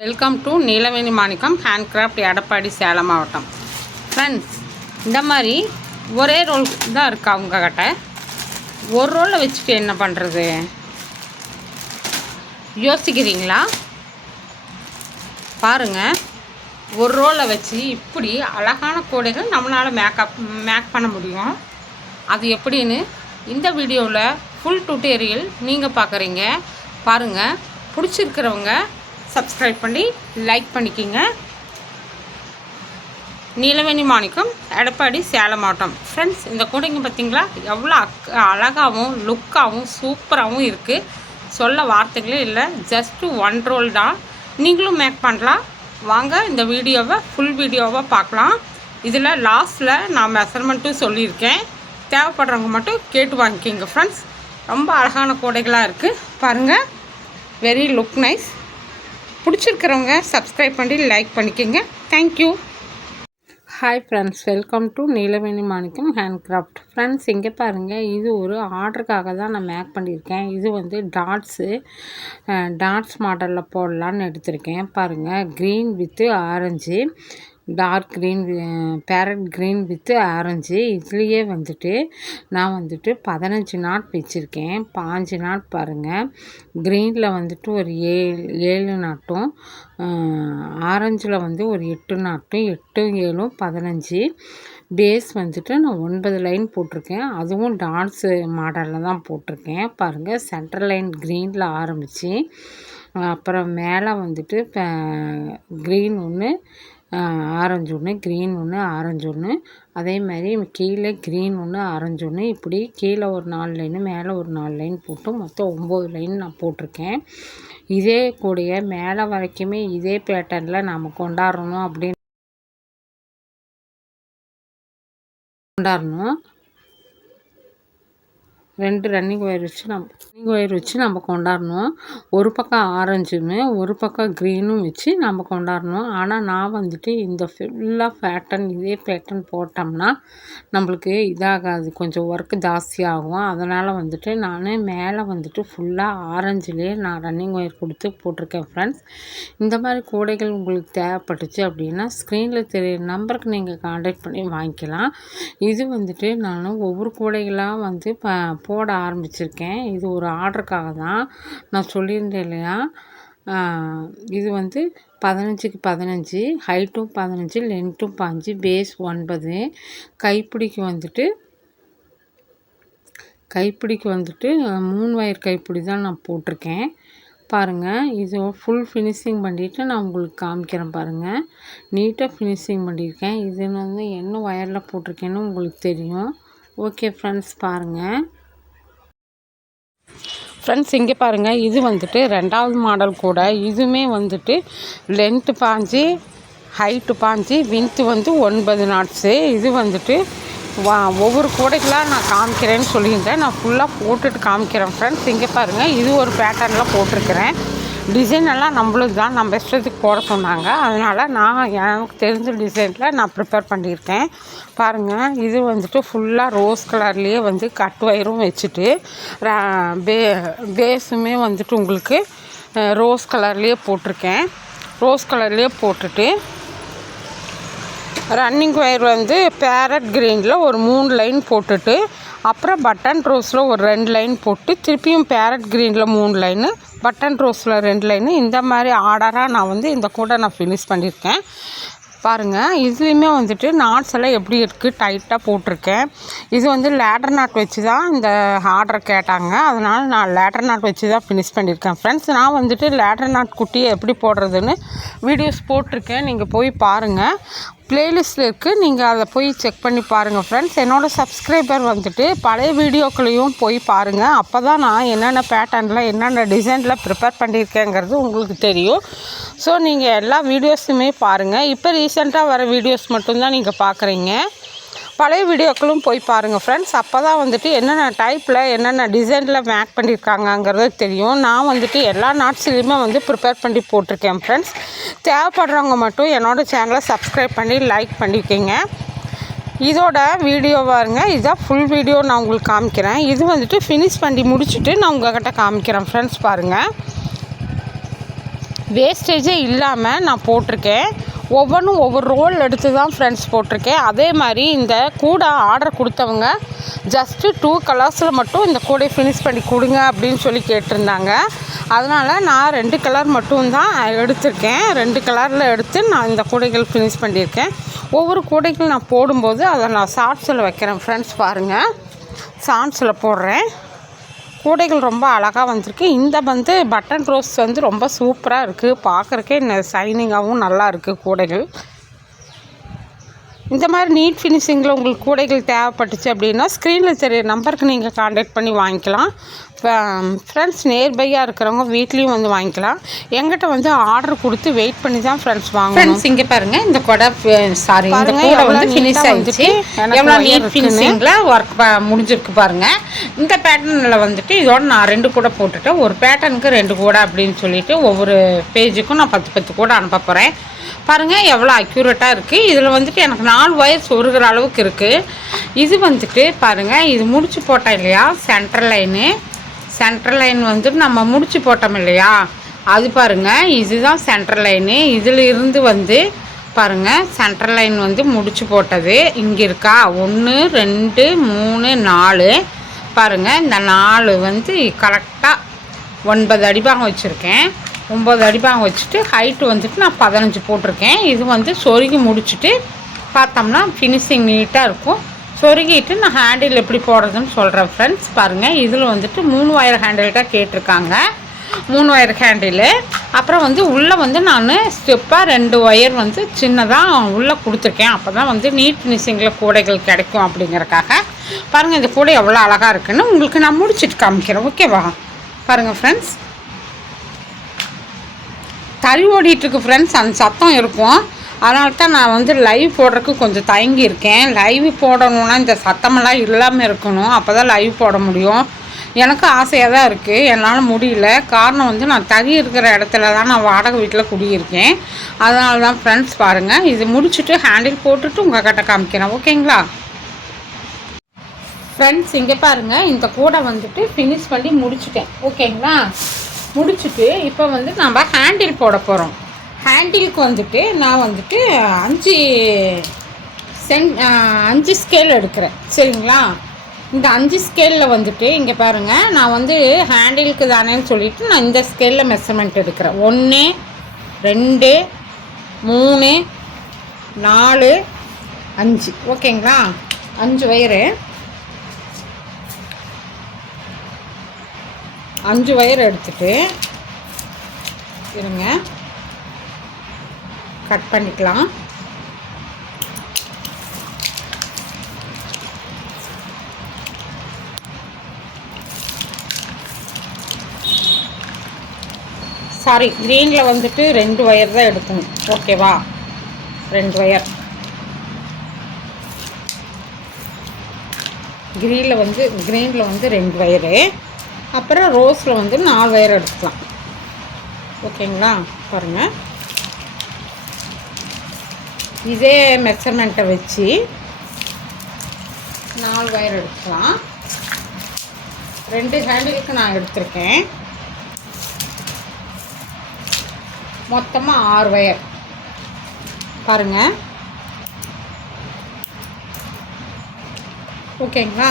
Welcome to Neelaveni Manickam handcraft Edappadi Salem மாவட்டம். Friends, இந்த மாதிரி ஒரே ரோல் தான் இருக்கா உங்ககிட்ட? ஒரு ரோலை வச்சுட்டு என்ன பண்ணுறது யோசிக்கிறீங்களா? பாருங்கள், ஒரு ரோலை வச்சு இப்படி அழகான கூடைகள் நம்மளால் மேக் பண்ண முடியும். அது எப்படின்னு இந்த வீடியோவில் ஃபுல் டுட்டோரியல் நீங்கள் பார்க்குறீங்க. பாருங்கள், பிடிச்சிருக்கிறவங்க சப்ஸ்கிரைப் பண்ணி லைக் பண்ணிக்கிங்க. நீலவேணி மாணிக்கம் எடப்பாடி சேலம் மாவட்டம். ஃப்ரெண்ட்ஸ், இந்த கூடைங்க பார்த்திங்களா எவ்வளோ அழகாகவும் லுக்காகவும் சூப்பராகவும் இருக்குது. சொல்ல வார்த்தைகளே இல்லை. ஜஸ்ட்டு ஒன் ரோல் தான். நீங்களும் மேக் பண்ணலாம். வாங்க இந்த வீடியோவை ஃபுல் வீடியோவாக பார்க்கலாம். இதில் லாஸ்ட்டில் நான் மெஷர்மெண்ட்டும் சொல்லியிருக்கேன். தேவைப்படுறவங்க மட்டும் கேட்டு வாங்கிக்கிங்க. ஃப்ரெண்ட்ஸ், ரொம்ப அழகான கூடைகளாக இருக்குது. பாருங்கள், வெரி லுக் நைஸ். பிடிச்சிருக்கிறவங்க சப்ஸ்கிரைப் பண்ணி லைக் பண்ணிக்கோங்க. Thank you. Hi friends, welcome to Neelaveni Manickam handcraft. Friends, இங்கே பாருங்கள், இது ஒரு ஆர்டருக்காக தான் நான் மேக் பண்ணியிருக்கேன். இது வந்து டாட்ஸ் மாடலில் போடலான்னு எடுத்திருக்கேன். பாருங்கள், green with orange, dark green, parrot green with orange. இதுலேயே வந்துட்டு நான் வந்துட்டு 15 நாட் வச்சுருக்கேன். 5 நாட் பாருங்கள். க்ரீனில் வந்துட்டு ஒரு 7 நாட்டும், ஆரஞ்சில் வந்து ஒரு 8 நாட்டும், 8 7 15. பேஸ் வந்துட்டு நான் 9 லைன் போட்டிருக்கேன். அதுவும் டாட்ஸு மாடலில் தான் போட்டிருக்கேன். பாருங்கள், சென்டர் லைன் க்ரீனில் ஆரம்பித்து, அப்புறம் மேலே வந்துட்டு க்ரீன் ஒன்று, ஆரஞ்சு ஒன்று, க்ரீன் ஒன்று, ஆரஞ்சு ஒன்று, அதே மாதிரி கீழே க்ரீன் ஒன்று, ஆரஞ்சு ஒன்று, இப்படி கீழே ஒரு 4 லைனு, மேலே ஒரு 4 லைன் போட்டு மொத்தம் 9 லைன் நான் போட்டிருக்கேன். இதே கூடிய மேலே வரைக்குமே இதே பேட்டர்னில் நாம் கொண்டாடணும் அப்படின்னு கொண்டாடணும். 2 ரன்னிங் ஒயர் வச்சு நம்ம கொண்டாடணும். ஒரு பக்கம் ஆரஞ்சுமே ஒரு பக்கம் க்ரீனும் வச்சு நம்ம கொண்டாடணும். ஆனால் நான் வந்துட்டு இந்த ஃபுல்லாக பேட்டர்ன் இதே பேட்டர்ன் போட்டோம்னா நம்மளுக்கு இதாகாது, கொஞ்சம் ஒர்க்கு ஜாஸ்தியாகும். அதனால் வந்துட்டு நான் மேலே வந்துட்டு ஃபுல்லாக ஆரஞ்சுலேயே நான் ரன்னிங் ஒயர் கொடுத்து போட்டிருக்கேன். ஃப்ரெண்ட்ஸ், இந்த மாதிரி கூடைகள் உங்களுக்கு தேவைப்பட்டுச்சு அப்படின்னா ஸ்க்ரீனில் தெரியுற நம்பருக்கு நீங்கள் கான்டாக்ட் பண்ணி வாங்கிக்கலாம். இது வந்துட்டு நான் ஒவ்வொரு கூடைகளாக வந்து போட ஆரம்பிச்சிருக்கேன். இது ஒரு ஆர்டருக்காக தான் நான் சொல்லியிருந்தேன் இல்லையா. இது வந்து 15க்கு 15, ஹைட்டும் 15, லென்த்தும் 5, பேஸ் 9. கைப்பிடிக்கு வந்துட்டு 3 வயர் கைப்பிடி தான் நான் போட்டிருக்கேன். பாருங்கள், இது ஃபுல் ஃபினிஷிங் பண்ணிவிட்டு நான் உங்களுக்கு காமிக்கிறேன். பாருங்கள், நீட்டாக ஃபினிஷிங் பண்ணியிருக்கேன். இது வந்து என்ன ஒயரில் போட்டிருக்கேன்னு உங்களுக்கு தெரியும். ஓகே ஃப்ரெண்ட்ஸ், பாருங்கள். ஃப்ரெண்ட்ஸ், இங்கே பாருங்கள், இது வந்துட்டு 2வது மாடல் கூட. இதுவுமே வந்துட்டு லென்த்து 5, ஹைட்டு 5, வின்த்து வந்து 9 நாட்ஸு. இது வந்துட்டு ஒவ்வொரு கூடைகளாக நான் காமிக்கிறேன்னு சொல்லியிருந்தேன். நான் ஃபுல்லாக போட்டுட்டு காமிக்கிறேன். ஃப்ரெண்ட்ஸ், இங்கே பாருங்கள், இது ஒரு பேட்டர்னில் போட்டிருக்கிறேன். டிசைன் எல்லாம் நம்மளுக்கு தான், நம்ம இஷ்டத்துக்கு போட சொன்னாங்க. அதனால் நான் எனக்கு தெரிஞ்ச டிசைனில் நான் ப்ரிப்பேர் பண்ணியிருக்கேன். பாருங்கள், இது வந்துட்டு ஃபுல்லாக ரோஸ் கலர்லேயே வந்து கட் ஒயரும் வச்சுட்டு பேஸுமே வந்துட்டு உங்களுக்கு ரோஸ் கலர்லேயே போட்டிருக்கேன். ரோஸ் கலர்லேயே போட்டுட்டு ரன்னிங் ஒயர் வந்து பேரட் க்ரீனில் ஒரு 3 லைன் போட்டுட்டு, அப்புறம் பட்டன் ரோஸில் ஒரு 2 லைன் போட்டு, திருப்பியும் பேரட் க்ரீனில் 3 லைனு, பட்டன் ரோஸில் 2 லைனு, இந்த மாதிரி ஆர்டராக நான் வந்து இந்த கூட நான் ஃபினிஷ் பண்ணியிருக்கேன். பாருங்கள், இதுலேயுமே வந்துட்டு நாட்ஸ் எல்லாம் எப்படி இருக்குது, டைட்டாக போட்டிருக்கேன். இது வந்து லேடர் நாட் வச்சு தான் இந்த ஆர்டர் கேட்டாங்க. அதனால் நான் லேடர் நாட் வச்சு தான் ஃபினிஷ் பண்ணியிருக்கேன். ஃப்ரெண்ட்ஸ், நான் வந்துட்டு லேடர் நாட் குட்டியை எப்படி போடுறதுன்னு வீடியோஸ் போட்டிருக்கேன். நீங்கள் போய் பாருங்கள், ப்ளேலிஸ்ட்டில் இருக்குது. நீங்கள் அதை போய் செக் பண்ணி பாருங்கள். ஃப்ரெண்ட்ஸ், என்னோடய சப்ஸ்கிரைபர் வந்துட்டு பழைய வீடியோக்களையும் போய் பாருங்கள். அப்போ தான் நான் என்னென்ன பேட்டர்னில் என்னென்ன டிசைனில் ப்ரிப்பேர் பண்ணியிருக்கேங்கிறது உங்களுக்கு தெரியும். ஸோ நீங்கள் எல்லா வீடியோஸுமே பாருங்கள். இப்போ ரீசெண்டாக வர வீடியோஸ் மட்டும்தான் நீங்கள் பார்க்குறீங்க. பழைய வீடியோக்களும் போய் பாருங்கள். ஃப்ரெண்ட்ஸ், அப்போ தான் வந்துட்டு என்னென்ன டைப்பில் என்னென்ன டிசைனில் மேக் பண்ணியிருக்காங்கங்கிறது தெரியும். நான் வந்துட்டு எல்லா நாட்ஸ்லேயுமே வந்து ப்ரிப்பேர் பண்ணி போட்டிருக்கேன். ஃப்ரெண்ட்ஸ், தேவைப்படுறவங்க மட்டும் என்னோடய சேனலை சப்ஸ்கிரைப் பண்ணி லைக் பண்ணிக்கோங்க. இதோட வீடியோ பாருங்க, இதுதான் ஃபுல் வீடியோ நான் உங்களுக்கு காமிக்கிறேன். இது வந்துட்டு ஃபினிஷ் பண்ணி முடிச்சுட்டு நான் உங்கள்கிட்ட காமிக்கிறேன். ஃப்ரெண்ட்ஸ், பாருங்கள், வேஸ்டேஜே இல்லாமல் நான் போட்டிருக்கேன். ஒவ்வொன்றும் ஒவ்வொரு ரோல் எடுத்து தான் ஃப்ரெண்ட்ஸ் போட்டிருக்கேன். அதே மாதிரி இந்த கூடை ஆர்டர் கொடுத்தவங்க ஜஸ்ட்டு 2 கலர்ஸில் மட்டும் இந்த கூடையை ஃபினிஷ் பண்ணி கொடுங்க அப்படின்னு சொல்லி கேட்டிருந்தாங்க. அதனால் நான் 2 கலர் மட்டும்தான் எடுத்திருக்கேன். 2 கலரில் எடுத்து நான் இந்த கூடைகள் ஃபினிஷ் பண்ணியிருக்கேன். ஒவ்வொரு கூடைகள் நான் போடும்போது அதை நான் ஷார்ட்ஸில் வைக்கிறேன் ஃப்ரெண்ட்ஸ். பாருங்கள், ஷார்ட்ஸில் போடுறேன். கூடைகள் ரொம்ப அழகாக வந்திருக்கு. இந்த பட்டன் ரோஸ் ரொம்ப சூப்பராக இருக்குது. பார்க்குறக்கே ஷைனிங்காகவும் நல்லா இருக்குது கூடைகள். இந்த மாதிரி நீட் ஃபினிஷிங்கில் உங்களுக்கு கூடைகள் தேவைப்பட்டுச்சு அப்படின்னா ஸ்க்ரீனில் தெரிய நம்பருக்கு நீங்கள் காண்டாக்ட் பண்ணி வாங்கிக்கலாம். ஃப்ரெண்ட்ஸ் நியர்பையாக இருக்கிறவங்க வீட்லேயும் வாங்கிக்கலாம். எங்கிட்ட ஆர்டர் கொடுத்து வெயிட் பண்ணி தான் ஃப்ரெண்ட்ஸ் வாங்கணும். ஃப்ரெண்ட்ஸ் இங்கே பாருங்கள், இந்த கூடை இந்த கூடை ஃபினிஷ் ஆகிடுச்சு. எவ்வளோ நீட் ஃபினிஷிங்கில் ஒர்க் முடிஞ்சிருக்கு பாருங்கள். இந்த பேட்டர்னில் இதோட நான் 2 கூடை போட்டுவிட்டேன். ஒரு பேட்டர்னுக்கு 2 கூடை அப்படின்னு சொல்லிட்டு ஒவ்வொரு பேஜுக்கும் நான் 10 கூடை அனுப்ப போகிறேன். பாருங்கள் எவ்வளோ அக்யூரேட்டாக இருக்குது. இதில் எனக்கு 4 ஒயர் சொருகிற அளவுக்கு இருக்குது. இது பாருங்கள், இது முடிச்சு போட்டேன் இல்லையா, சென்ட்ரல் லைன் நம்ம முடிச்சு போட்டோம் இல்லையா, அது பாருங்கள் இதுதான் சென்ட்ரல் லைனு. இதில் இருந்து பாருங்கள் சென்ட்ரல் லைன் முடிச்சு போட்டது இங்கே இருக்கா. 1 2 3 4 பாருங்கள். இந்த 4 கரெக்டாக 9 அடிபாகம் வச்சுருக்கேன். 9 அடிபாகம் வச்சுட்டு ஹைட்டு நான் 15 போட்டிருக்கேன். இது சொருகி முடிச்சுட்டு பார்த்தோம்னா ஃபினிஷிங் நீட்டாக இருக்கும். சொருகிட்டு நான் ஹேண்டில் எப்படி போடுறதுன்னு சொல்கிறேன் ஃப்ரெண்ட்ஸ். பாருங்கள், இதில் 3 ஒயர் ஹேண்டில் தான் கேட்டிருக்காங்க. 3 ஒயர் ஹேண்டிலு. அப்புறம் உள்ளே நான் ஸ்டெப்பாக 2 ஒயர் சின்னதாக உள்ளே கொடுத்துருக்கேன். அப்போ தான் நீட் ஃபினிஷிங்கில் கூடைகள் கிடைக்கும் அப்படிங்கிறக்காக. பாருங்கள் இந்த கூடை எவ்வளோ அழகாக இருக்குன்னு உங்களுக்கு நான் முடிச்சுட்டு காமிக்கிறேன். ஓகேவா? பாருங்கள் ஃப்ரெண்ட்ஸ், தறி ஓடிட்டுருக்கு ஃப்ரெண்ட்ஸ், அந்த சத்தம் இருக்கும். அதனால தான் நான் லைவ் போடுறதுக்கு கொஞ்சம் தயங்கியிருக்கேன். லைவ் போடணுன்னா இந்த சத்தமெல்லாம் இல்லாமல் இருக்கணும், அப்போ தான் லைவ் போட முடியும். எனக்கு ஆசையாக தான் இருக்குது, என்னால் முடியல. காரணம் நான் தறி இருக்கிற இடத்துல தான் நான் வாடகை வீட்டில் குடியிருக்கேன். அதனால தான் ஃப்ரெண்ட்ஸ். பாருங்கள், இது முடிச்சுட்டு ஹேண்டில் போட்டுட்டு உங்கள் கிட்ட காமிக்கிறேன். ஓகேங்களா ஃப்ரெண்ட்ஸ்? இங்கே பாருங்கள், இந்த கூடை ஃபினிஷ் பண்ணி முடிச்சுட்டேன். ஓகேங்களா? முடிச்சுட்டு இப்போ நம்ம ஹேண்டில் போட போகிறோம். ஹேண்டிலுக்கு நான் 5 ஸ்கேல் எடுக்கிறேன். சரிங்களா? இந்த 5 ஸ்கேலில் இங்கே பாருங்கள், நான் ஹேண்டிலுக்கு தானேன்னு சொல்லிவிட்டு நான் இந்த ஸ்கேலில் மெஷர்மெண்ட் எடுக்கிறேன். 1 2 3 4 5. ஓகேங்களா? 5 ஒயரு, 5 ஒயர் எடுத்துகிட்டு இருங்க, கட் பண்ணிக்கலாம். சாரி, க்ரீனில் 2 ஒயர் தான் எடுக்கணும். ஓகேவா? 2 ஒயர் க்ரீனில் 2 ஒயரு. அப்புறம் ரோஸில் 4 ஒயர் எடுத்துக்கலாம். ஓகேங்களா? பாருங்கள், இதே மெஷர்மெண்ட்டை வச்சு 4 ஒயர் எடுத்துக்கலாம். 2 ஹேண்டிலுக்கு நான் எடுத்திருக்கேன். மொத்தமாக 6 ஒயர். பாருங்கள், ஓகேங்களா?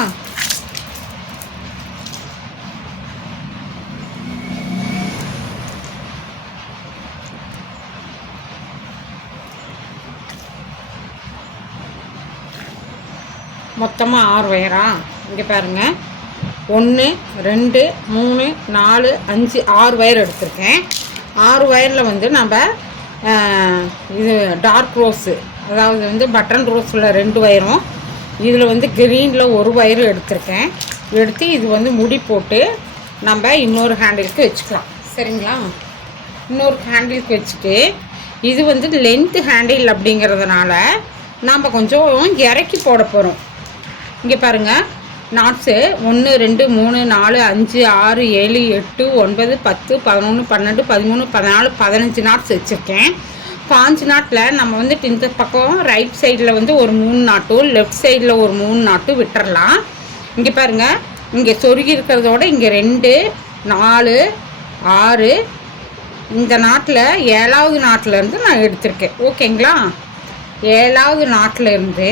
மொத்தமாக 6 ஒயரா? இங்கே பாருங்கள், 1 2 3 4 5 6 ஒயர் எடுத்திருக்கேன். 6 ஒயரில் நம்ம இது டார்க் ரோஸு, அதாவது பட்டன் ரோஸில் 2 ஒயரும், இதில் க்ரீனில் 1 ஒயரும் எடுத்திருக்கேன். எடுத்து இது முடி போட்டு நம்ம இன்னொரு ஹேண்டிலுக்கு வச்சுக்கலாம். சரிங்களா? இன்னொரு ஹேண்டிலுக்கு வச்சுட்டு இது லென்த்து ஹேண்டில் அப்படிங்கிறதுனால நாம் கொஞ்சம் இறக்கி போட போகிறோம். இங்கே பாருங்கள், நாட்ஸு 1 2 3 4 5 6 7 8 9 10 11 12 13 14 15 நாட்ஸ் வச்சுருக்கேன். 5 நாட்டில் நம்ம இந்த பக்கம் ரைட் சைடில் ஒரு 3 நாட்டும், லெஃப்ட் சைடில் ஒரு 3 நாட்டும் விட்டுறலாம். இங்கே பாருங்கள், இங்கே சொருகி இருக்கிறதோட இங்கே 2 4 6 இந்த நாட்டில் 7வது நாட்டிலேருந்து நான் எடுத்திருக்கேன். ஓகேங்களா? 7வது நாட்டிலேருந்து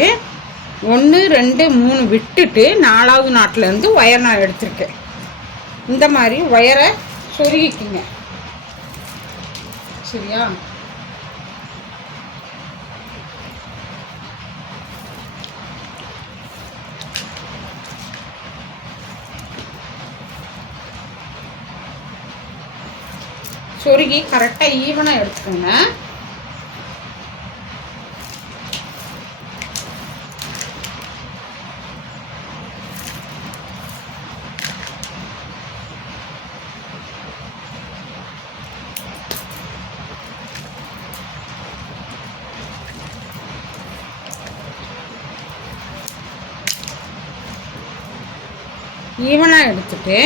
1 2 3 விட்டுட்டு 4வது நாட்டிலேருந்து ஒயர் நான் எடுத்திருக்கேன். இந்த மாதிரி ஒயரை சொருகிக்குங்க. சரியா? சொருகி கரெக்டாக ஈவனாக எடுத்துக்கோங்க. ஈவனாக எடுத்துட்டு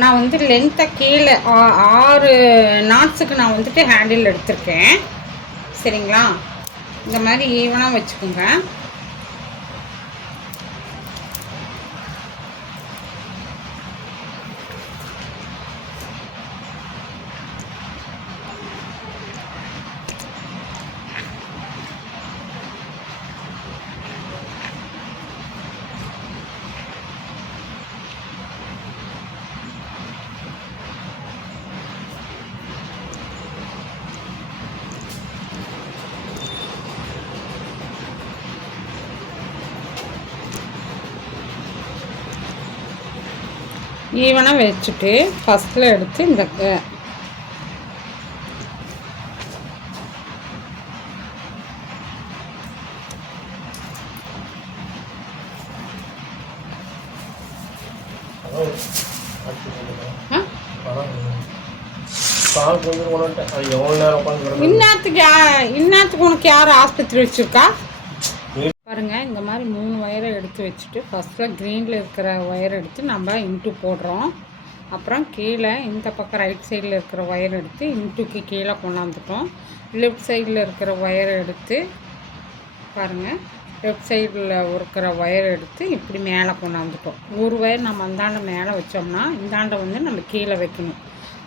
நான் வந்து லென்த்தை கீழே 6 நாட்ஸுக்கு நான் வந்துட்டு ஹேண்டில் எடுத்திருக்கேன். சரிங்களா? இந்த மாதிரி ஈவனாக வச்சுக்கோங்க. ஈவனாக வச்சுட்டு ஃபஸ்ட்டில் எடுத்து இந்த இந்நேரத்துக்கு உனக்கு யார் ஆஸ்பத்திரி வச்சுருக்கா பாருங்கள். இந்த மாதிரி 3 ஒயரை எடுத்து வச்சுட்டு ஃபஸ்ட்டில் க்ரீனில் இருக்கிற ஒயர் எடுத்து நம்ம இன்ட்டு போடுறோம். அப்புறம் கீழே இந்த பக்கம் ரைட் சைடில் இருக்கிற ஒயர் எடுத்து இன்ட்டுக்கு கீழே கொண்டாந்துட்டோம். லெஃப்ட் சைடில் இருக்கிற ஒயரை எடுத்து பாருங்கள், லெஃப்ட் சைடில் இருக்கிற ஒயர் எடுத்து இப்படி மேலே கொண்டாந்துட்டோம். ஒரு ஒயர் நம்ம அந்தாண்டை மேலே வச்சோம்னா இந்தாண்டை வந்து நம்ம கீழே வைக்கணும்.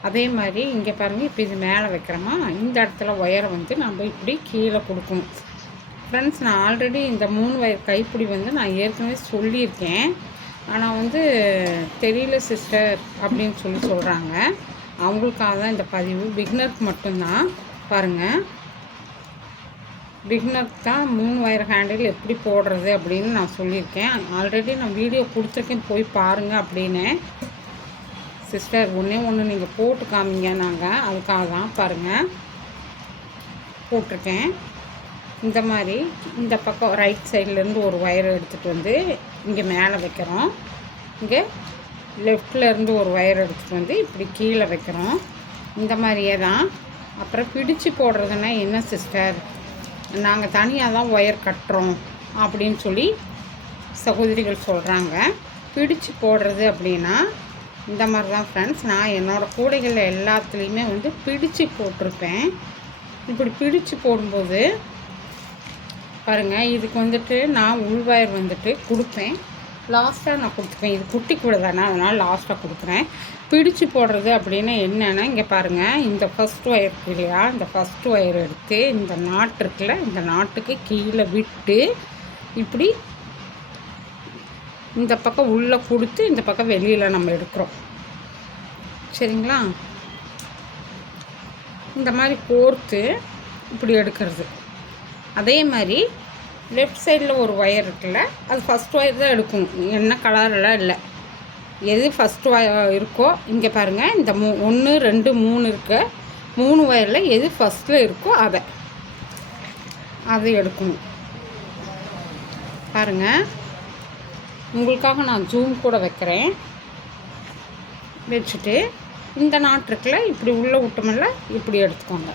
அதே மாதிரி இங்கே பாருங்கள், இப்போ இது மேலே வைக்கிறோமா, இந்த இடத்துல ஒயரை வந்து நம்ம இப்படி கீழே கொடுக்கணும். ஃப்ரெண்ட்ஸ், நான் ஆல்ரெடி இந்த 3 ஒயர் கைப்பிடி வந்து நான் ஏற்கனவே சொல்லியிருக்கேன். ஆனால் வந்து தெரியல சிஸ்டர் அப்படின்னு சொல்கிறாங்க. அவங்களுக்காக தான் இந்த பதிவு. பிகினருக்கு மட்டும்தான். பாருங்கள், பிகினருக்கு தான் 3 ஒயர் ஹேண்டில் எப்படி போடுறது அப்படின்னு நான் சொல்லியிருக்கேன். ஆல்ரெடி நான் வீடியோ கொடுத்துருக்கேன், போய் பாருங்கள் அப்படின்னு. சிஸ்டர் ஒன்று நீங்கள் போட்டு காமிங்க, நாங்கள் அதுக்காக தான் பாருங்கள் போட்டிருக்கேன். இந்த மாதிரி இந்த பக்கம் ரைட் சைட்லேருந்து ஒரு ஒயரை எடுத்துகிட்டு வந்து இங்கே மேலே வைக்கிறோம். இங்கே லெஃப்ட்லேருந்து ஒரு ஒயர் எடுத்துகிட்டு வந்து இப்படி கீழே வைக்கிறோம். இந்த மாதிரியே தான். அப்புறம் பிடிச்சு போடுறதுன்னா என்ன சிஸ்டர், நாங்கள் தனியாக தான் ஒயர் கட்டுறோம் அப்படின்னு சொல்லி சகோதரிகள் சொல்கிறாங்க. பிடிச்சு போடுறது அப்படின்னா இந்த மாதிரி தான் ஃப்ரெண்ட்ஸ். நான் என்னோடய கூடைகளில் எல்லாத்துலேயுமே வந்து பிடிச்சு போட்டிருப்பேன். இப்படி பிடிச்சு போடும்போது பாருங்கள், இதுக்கு வந்துட்டு நான் உள்வயர் வந்துட்டு கொடுப்பேன். லாஸ்ட்டாக நான் கொடுத்துப்பேன். இது குட்டி கூட தானே, அதனால் லாஸ்ட்டாக கொடுக்குறேன். பிடிச்சு போடுறது அப்படின்னா என்னென்னா, இங்கே பாருங்கள், இந்த ஃபஸ்ட் ஒயர் இருக்கு இல்லையா, இந்த ஃபஸ்ட் ஒயர் எடுத்து இந்த நாட்டு இருக்குல்ல, இந்த நாட்டுக்கு கீழே விட்டு இப்படி இந்த பக்கம் உள்ளே கொடுத்து இந்த பக்கம் வெளியில் நம்ம எடுக்கிறோம். சரிங்களா? இந்த மாதிரி கோர்த்து இப்படி எடுக்கிறது. அதே மாதிரி லெஃப்ட் சைடில் ஒரு ஒயர் இருக்குல்ல, அது ஃபஸ்ட் ஒயர் தான் எடுக்கணும். என்ன கலரெல்லாம் இல்லை, எது ஃபஸ்ட்டு ஒயர் இருக்கோ. இங்கே பாருங்கள், இந்த 1 2 3 இருக்க 3 ஒயரில் எது ஃபஸ்ட்டில் இருக்கோ அதை எடுக்கணும். பாருங்கள், உங்களுக்காக நான் ஜூம் கூட வைக்கிறேன். வச்சுட்டு இந்த நாட்டுக்குள்ள இப்படி உள்ளே விட்டோம்ல, இப்படி எடுத்துக்கோங்க.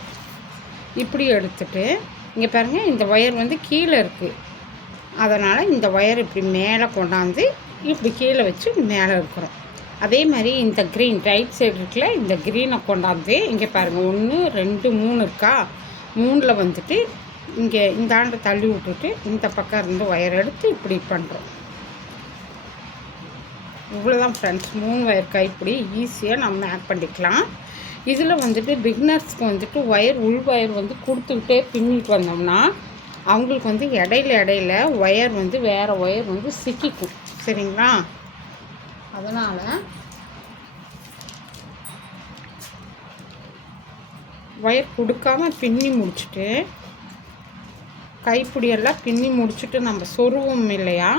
இப்படி எடுத்துட்டு இங்கே பாருங்கள், இந்த ஒயர் வந்து கீழே இருக்குது. அதனால் இந்த ஒயர் இப்படி மேலே கொண்டாந்து இப்படி கீழே வச்சு மேலே இருக்கிறோம். அதே மாதிரி இந்த க்ரீன் ரைட் சைடு இருக்குல்ல, இந்த க்ரீனை கொண்டாந்து இங்கே பாருங்கள், 1 2 3 இருக்கா, 3ல் வந்துட்டு இங்கே இந்த ஆண்டை தள்ளி விட்டுட்டு இந்த பக்கம் இருந்து ஒயர் எடுத்து இப்படி பண்ணுறோம். இவ்வளோதான் ஃப்ரெண்ட்ஸ். 3 ஒயர் கைப்பிடி ஈஸியாக நம்ம மேக் பண்ணிக்கலாம். இதில் வந்துட்டு பிகினர்ஸ்க்கு வந்துட்டு உள் ஒயர் வந்து கொடுத்துக்கிட்டே பின்னிட்டு வந்தோம்னா அவங்களுக்கு வந்து இடையில ஒயர் வந்து வேறு ஒயர் வந்து சிக்கிக்கும். சரிங்களா? அதனால் ஒயர் கொடுக்காம பின்னி முடிச்சுட்டு கைப்பிடியெல்லாம் பின்னி முடிச்சுட்டு நம்ம சொருவோம் இல்லையா,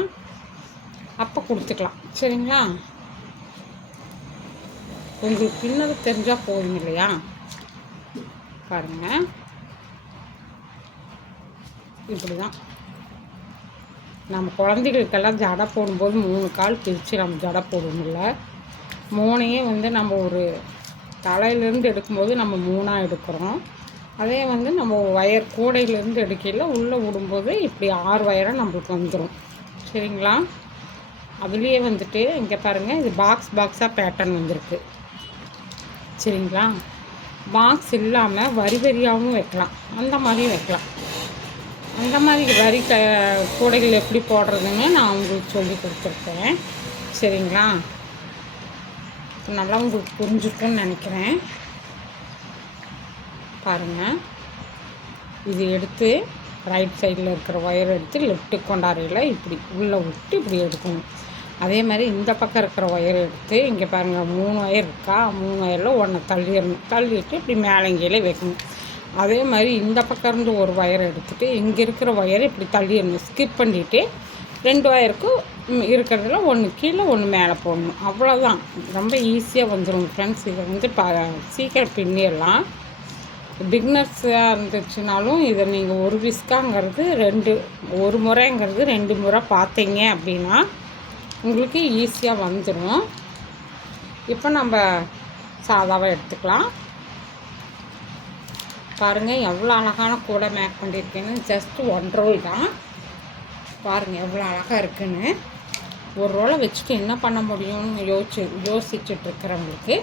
அப்போ கொடுத்துக்கலாம். சரிங்களா? உங்களுக்கு பின்னது தெரிஞ்சால் போதும் இல்லையா? பாருங்கள், இப்படி தான் நம்ம குழந்தைகளுக்கெல்லாம் ஜடை போடும்போது 3 கால் பிரித்து நம்ம ஜடை போடுவோம்ல, 3ஐயே வந்து நம்ம ஒரு தலையிலேருந்து எடுக்கும்போது நம்ம 3ஆக எடுக்கிறோம். அதே வந்து நம்ம ஒயர் கூடையிலேருந்து எடுக்கையில் உள்ளே விடும்போது இப்படி 6 ஒயராக நம்மளுக்கு வந்துடும். சரிங்களா? அதுலேயே வந்துட்டு இங்கே பாருங்கள், இது பாக்ஸாக பேட்டர்ன் வந்திருக்கு. சரிங்களா? பாக்ஸ் இல்லாமல் வரியாகவும் வைக்கலாம், அந்த மாதிரியும் வைக்கலாம். அந்த மாதிரி கூடைகள் எப்படி போடுறதுன்னு நான் உங்களுக்கு சொல்லி கொடுத்துருக்கேன். சரிங்களா? நல்லா உங்களுக்கு புரிஞ்சுக்கும்னு நினைக்கிறேன். பாருங்கள், இது எடுத்து ரைட் சைடில் இருக்கிற ஒயர் எடுத்து லெஃப்ட்டு கொண்டாரையில் இப்படி உள்ளே விட்டு இப்படி எடுக்கணும். அதே மாதிரி இந்த பக்கம் இருக்கிற ஒயர் எடுத்து இங்கே பாருங்கள் 3 ஒயர் இருக்கா, 3 ஒயரில் 1 தள்ளிட்டு இப்படி மேலங்கீழே வைக்கணும். அதே மாதிரி இந்த பக்கம் இருந்து ஒரு ஒயர் எடுத்துகிட்டு இங்கே இருக்கிற ஒயரை இப்படி தள்ளிடணும். ஸ்கிப் பண்ணிவிட்டு 2 ஒயருக்கும் இருக்கிறதுல 1 கீழே 1 மேலே போடணும். அவ்வளோதான், ரொம்ப ஈஸியாக வந்துடும் ஃப்ரெண்ட்ஸ். இதை வந்து சீக்கிரம் பின்னிடலாம். பிகினர்ஸாக இருந்துச்சுனாலும் இதை நீங்கள் ஒரு விஸ்காங்கிறது ஒரு முறைங்கிறது 2 முறை பார்த்தீங்க அப்படின்னா உங்களுக்கு ஈஸியாக வந்துடும். இப்போ நம்ம சாதாவாக எடுத்துக்கலாம். பாருங்கள் எவ்வளோ அழகான கூடை மேக் பண்ணியிருக்கேன்னு. ஜஸ்ட்டு 1 ரோல் தான். பாருங்கள் எவ்வளோ அழகாக இருக்குன்னு. ஒரு ரோலை வச்சுட்டு என்ன பண்ண முடியும்னு யோசிச்சுட்ருக்கிறவங்களுக்கு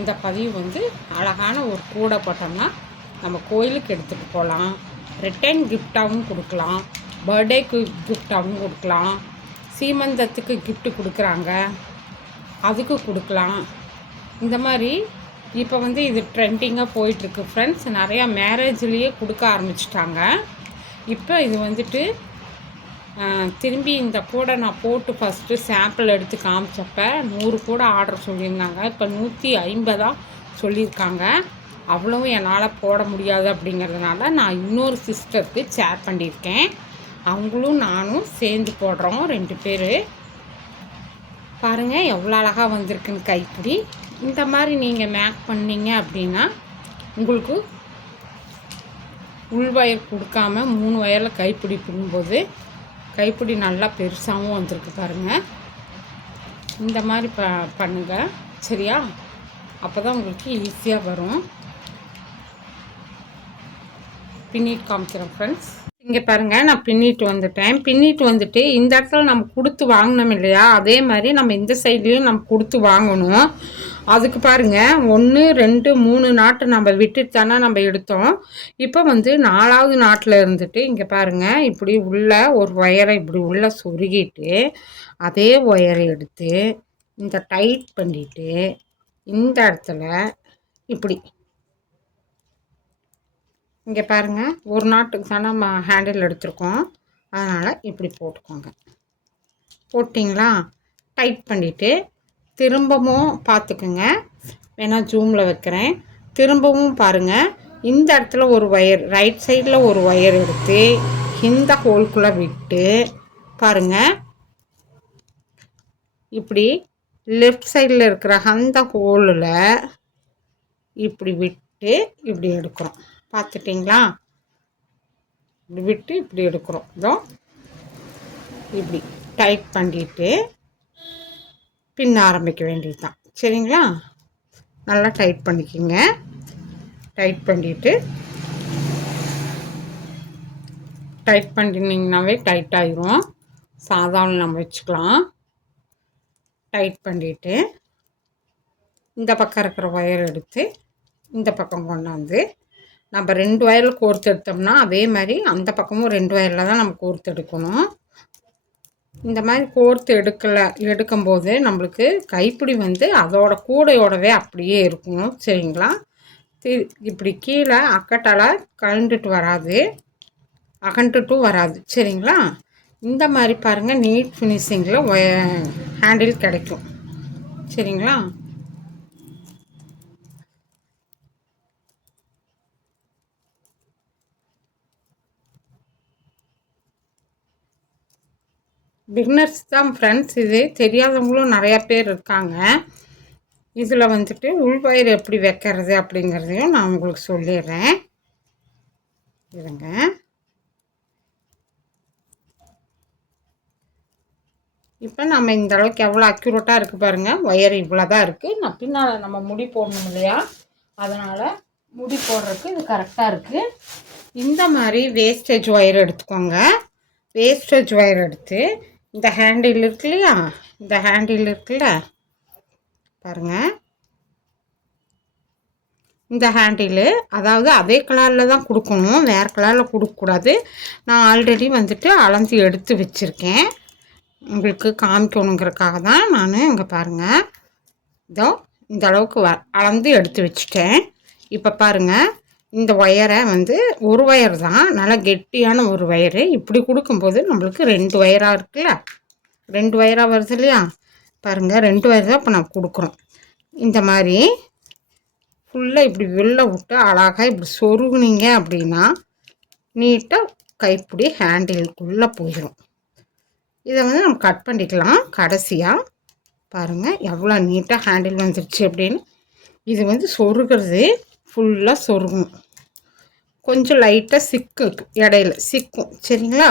இந்த பதிவு வந்து அழகான ஒரு கூடை போட்டோம்னா நம்ம கோயிலுக்கு எடுத்துகிட்டு போகலாம், ரிட்டர்ன் கிஃப்டாகவும் கொடுக்கலாம், பர்த்டேக்கு கிஃப்டாகவும் கொடுக்கலாம், சீமந்தத்துக்கு கிஃப்ட்டு கொடுக்குறாங்க அதுக்கு கொடுக்கலாம். இந்த மாதிரி இப்போ வந்து இது ட்ரெண்டிங்காக போயிட்டுருக்கு ஃப்ரெண்ட்ஸ். நிறையா மேரேஜ்லேயே கொடுக்க ஆரம்பிச்சிட்டாங்க. இப்போ இது வந்துட்டு திரும்பி இந்த கூடை நான் போட்டு ஃபஸ்ட்டு சாம்பிள் எடுத்து காமிச்சப்போ 100 கூடை ஆர்டர் சொல்லியிருந்தாங்க. இப்போ 150 சொல்லியிருக்காங்க. அவ்வளவும் என்னால் போட முடியாது அப்படிங்கிறதுனால நான் இன்னொரு சிஸ்டருக்கு ஷேர் பண்ணியிருக்கேன். அவங்களும் நானும் சேர்ந்து போடுறோம் 2 பேர். பாருங்கள் எவ்வளோ அழகாக வந்திருக்குன்னு கைப்பிடி. இந்த மாதிரி நீங்கள் மேக் பண்ணிங்க அப்படின்னா உங்களுக்கு உள் ஒயர் கொடுக்காம 3 ஒயரில் கைப்பிடி பிடுங்கும்போது கைப்பிடி நல்லா பெருசாகவும் வந்திருக்கு பாருங்கள். இந்த மாதிரி பண்ணுங்கள். சரியா? அப்போ தான் உங்களுக்கு ஈஸியாக வரும். பின்னிட்டு காமிக்கிறேன் ஃப்ரெண்ட்ஸ். இங்கே பாருங்கள், நான் பின்னிட்டு வந்துட்டு இந்த இடத்துல நம்ம கொடுத்து வாங்கினோம் இல்லையா, அதே மாதிரி நம்ம இந்த சைட்லேயும் நம்ம கொடுத்து வாங்கணும். அதுக்கு பாருங்கள் 1 2 3 நாட்டு நம்ம விட்டுட்டு தானே நம்ம எடுத்தோம். இப்போ வந்து 4வது நாட்டில் இருந்துட்டு இங்கே பாருங்கள் இப்படி உள்ள ஒரு ஒயரை இப்படி உள்ள சொருகிட்டு அதே ஒயரை எடுத்து இந்த டைட் பண்ணிவிட்டு இந்த இடத்துல இப்படி இங்கே பாருங்கள் ஒரு நாட்டுக்கு தானே நம்ம ஹேண்டில் எடுத்துருக்கோம், அதனால் இப்படி போட்டுக்கோங்க. போட்டிங்களா? டைட் பண்ணிவிட்டு திரும்பவும் பார்த்துக்குங்க, வேணால் ஜூமில் வைக்கிறேன். திரும்பவும் பாருங்கள், இந்த இடத்துல ஒரு ஒயர் ரைட் சைடில் ஒரு ஒயர் எடுத்து இந்த ஹோல்குள்ளே விட்டு பாருங்கள் இப்படி லெஃப்ட் சைடில் இருக்கிற அந்த ஹோலில் இப்படி விட்டு இப்படி எடுக்கிறோம். பார்த்துட்டிங்களா? இப்படி விட்டு இப்படி எடுக்கிறோம். இதோ இப்படி டைட் பண்ணிட்டு பின்ன ஆரம்பிக்க வேண்டியது தான். சரிங்களா? நல்லா டைட் பண்ணிக்கோங்க. டைட் பண்ணினீங்கன்னாவே டைட் ஆகிரும். சாதாரண நம்ம வச்சுக்கலாம். டைட் பண்ணிவிட்டு இந்த பக்கம் இருக்கிற ஒயர் எடுத்து இந்த பக்கம் கொண்டாந்து நம்ம 2 ஒயரில் கோர்த்து எடுத்தோம்னா அதே மாதிரி அந்த பக்கமும் 2 ஒயரில் தான் நம்ம கோர்த்து எடுக்கணும். இந்த மாதிரி கோர்த்து எடுக்கும்போது நம்மளுக்கு கைப்பிடி வந்து அதோட கூடையோடவே அப்படியே இருக்கும். சரிங்களா? இப்படி கீழே அக்கட்டால் அகண்டுட்டும் வராது. சரிங்களா? இந்த மாதிரி பாருங்கள், நீட் ஃபினிஷிங்கில் ஹேண்டில் கிடைக்கும். சரிங்களா? பிகினர்ஸ் தான் ஃப்ரெண்ட்ஸ், இது தெரியாதவங்களும் நிறையா பேர் இருக்காங்க. இதில் வந்துட்டு உள்வயர் எப்படி வைக்கிறது அப்படிங்கிறதையும் நான் உங்களுக்கு சொல்லிடுறேன். இருங்க. இப்போ நம்ம இந்த அளவுக்கு எவ்வளோ அக்யூரேட்டாக இருக்குது பாருங்கள். ஒயர் இவ்வளோ தான் இருக்குது. நான் பின்னால் நம்ம முடி போடணும் இல்லையா, அதனால் முடி போடுறதுக்கு இது கரெக்டாக இருக்குது. இந்த மாதிரி வேஸ்டேஜ் ஒயர் எடுத்துக்கோங்க. வேஸ்டேஜ் ஒயர் எடுத்து இந்த ஹேண்டில் இருக்கு இல்லையா, இந்த ஹேண்டில் இருக்குல்ல பாருங்கள், இந்த ஹேண்டிலு அதாவது அதே கலரில் தான் கொடுக்கணும், வேறு கலரில் கொடுக்கக்கூடாது. நான் ஆல்ரெடி வந்துட்டு அளந்து எடுத்து வச்சுருக்கேன், உங்களுக்கு காமிக்கணுங்கிறதுக்காக தான் நான் இங்கே பாருங்கள் இதோ இந்த அளவுக்கு அளந்து எடுத்து வச்சுட்டேன். இப்போ பாருங்கள், இந்த ஒயரை வந்து ஒரு ஒயர் தான், நல்லா கெட்டியான ஒரு ஒயரு. இப்படி கொடுக்கும்போது நம்மளுக்கு 2 ஒயராக இருக்குல்ல, 2 ஒயராக வருது இல்லையா, பாருங்கள் 2 ஒயர் தான் இப்போ நான் கொடுக்குறோம். இந்த மாதிரி ஃபுல்லாக இப்படி வெளில விட்டு அழகாக இப்படி சொருகுனீங்க அப்படின்னா நீட்டாக கைப்பிடி ஹேண்டிலுக்குள்ளே போயிடும். இதை வந்து நம்ம கட் பண்ணிக்கலாம். கடைசியாக பாருங்கள் எவ்வளோ நீட்டாக ஹேண்டில் வந்துருச்சு அப்படின்னு. இது வந்து சொருகிறது ஃபுல்லாக சொருகும், கொஞ்சம் லைட்டாக இடையில சிக்கும். சரிங்களா?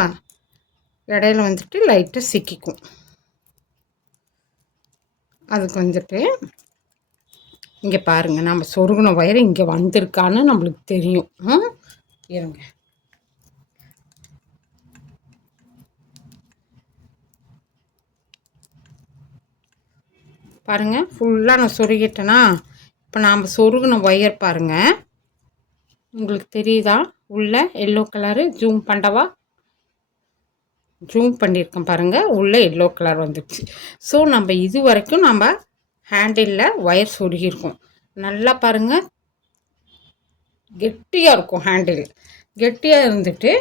இடையில வந்துட்டு லைட்டாக சிக்கிக்கும். அதுக்கு வந்துட்டு இங்கே பாருங்கள், நம்ம சொருகுன ஒயர் இங்கே வந்திருக்கான்னு நம்மளுக்கு தெரியும். இருங்க, பாருங்கள் ஃபுல்லாக நான் சொருகிட்டேனா. இப்போ நாம் சொருகுன ஒயர் பாருங்கள், உங்களுக்கு தெரியுதா? உள்ள எல்லோ கலரு ஜூம் பண்ணவா? ஜூம் பண்ணியிருக்கேன் பாருங்கள், உள்ளே எல்லோ கலர் வந்துடுச்சு. ஸோ நம்ம இது வரைக்கும் நம்ம ஹேண்டிலில் ஒயர் சொருகியிருக்கோம். நல்லா பாருங்கள், கெட்டியாக இருக்கும் ஹேண்டில். கெட்டியாக இருந்துட்டு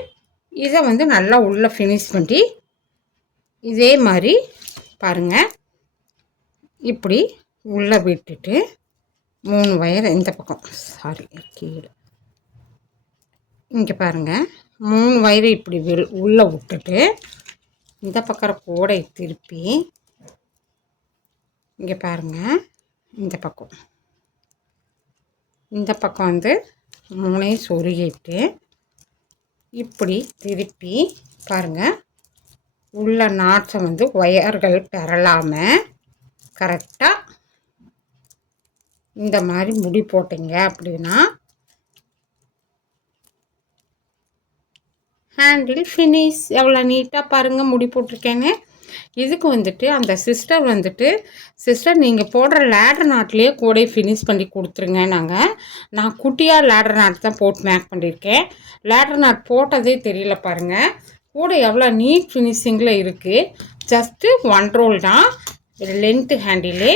இதை வந்து நல்லா உள்ளே ஃபினிஷ் பண்ணி இதே மாதிரி பாருங்கள் இப்படி உள்ளே விட்டுட்டு 3 ஒயர் இந்த பக்கம், கீழே இங்கே பாருங்கள் 3 ஒயர் இப்படி உள்ளே விட்டுட்டு இந்த பக்கம் கூடை திருப்பி இங்கே பாருங்கள் இந்த பக்கம் வந்து 3ஐயும் சொருகிட்டு இப்படி திருப்பி பாருங்கள், உள்ள நாட்ஸை வந்து ஒயர்கள் பெறலாமல் கரெக்டாக இந்த மாதிரி முடி போட்டிங்க அப்படின்னா ஹேண்டில் ஃபினிஷ். எவ்வளோ நீட்டாக பாருங்கள் முடி போட்டிருக்கேன்னு. இதுக்கு வந்துட்டு அந்த சிஸ்டர் நீங்கள் போடுற லேடர் நாட்லேயே கூட ஃபினிஷ் பண்ணி கொடுத்துருங்க. நான் குட்டியாக லேடர் நாட் தான் போட்டு மேக் பண்ணியிருக்கேன். லேடர் நாட் போட்டதே தெரியல பாருங்கள். கூட எவ்வளோ நீட் ஃபினிஷிங்கில் இருக்குது. ஜஸ்ட்டு 1 ரோல் தான் லென்த்து ஹேண்டிலு.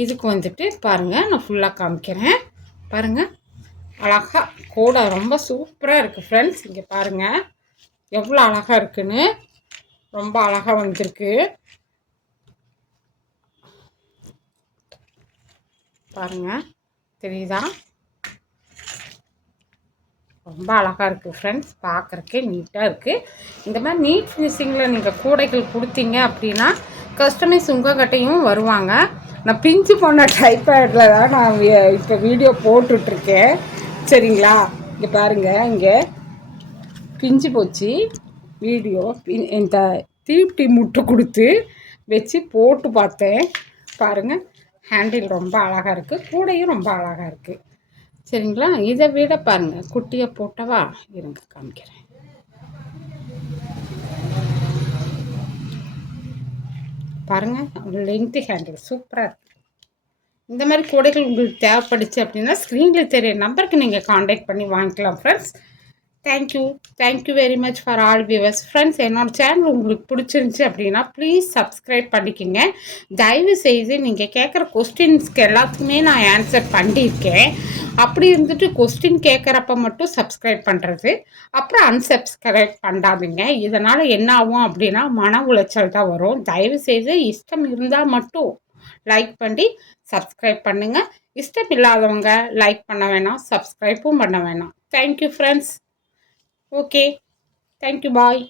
இதுக்கு வந்துட்டு பாருங்கள், நான் ஃபுல்லாக காமிக்கிறேன் பாருங்கள். அழகாக கூட ரொம்ப சூப்பராக இருக்குது ஃப்ரெண்ட்ஸ். இங்கே பாருங்கள் எவ்வளோ அழகாக இருக்குன்னு, ரொம்ப அழகாக வந்திருக்கு பாருங்கள், தெரியுதா? ரொம்ப அழகாக இருக்குது ஃப்ரெண்ட்ஸ், பார்க்குறக்கே நீட்டாக இருக்குது. இந்த மாதிரி நீட் ஃபினிஷிங்கில் நீங்கள் கூடைகள் கொடுத்தீங்க அப்படின்னா கஸ்டமைஸ் உங்கள்கிட்டையும் வருவாங்க. நான் பிஞ்சு போன டைப்பேடில் தான் நான் இப்போ வீடியோ போட்டுட்ருக்கேன். சரிங்களா? இங்கே பாருங்கள், இங்கே பிஞ்சு போச்சு வீடியோ. இந்த தீப்டி முட்டை கொடுத்து வச்சு போட்டு பார்த்தேன் பாருங்கள். ஹேண்டில் ரொம்ப அழகாக இருக்குது, கூடையும் ரொம்ப அழகாக இருக்குது. சரிங்களா? இதை விட பாருங்கள் குட்டியை போட்டவா, இருங்க காமிக்கிறேன். பாருங்கள் லென்த்து ஹேண்டில் சூப்பராக இருக்குது. இந்த மாதிரி கூடைகள் உங்களுக்கு தேவைப்படுச்சு அப்படின்னா ஸ்க்ரீனில் தெரிய நம்பருக்கு நீங்கள் காண்டாக்ட் பண்ணி வாங்கிக்கலாம் friends. Thank you very much for all viewers. Friends, என்னோட சேனல் உங்களுக்கு பிடிச்சிருந்துச்சி அப்படின்னா ப்ளீஸ் சப்ஸ்கிரைப் பண்ணிக்கோங்க. தயவு செய்து நீங்கள் கேட்குற கொஸ்டின்ஸ்க்கு எல்லாத்துக்குமே நான் ஆன்சர் பண்ணியிருக்கேன். அப்படி இருந்துட்டு கொஸ்டின் கேட்குறப்ப மட்டும் சப்ஸ்கிரைப் பண்ணுறது, அப்புறம் அன்சப்ஸ்கிரைப் பண்ணாதீங்க. இதனால் என்ன ஆகும் அப்படின்னா மன உளைச்சல் தான் வரும். தயவு செய்து இஷ்டம் இருந்தால் மட்டும் லைக் பண்ணி சப்ஸ்கிரைப் பண்ணுங்கள். இஷ்டம் இல்லாதவங்க லைக் பண்ண வேணாம், சப்ஸ்கிரைப்பும் பண்ண வேணாம். Thank you friends. Okay. Thank you. Bye.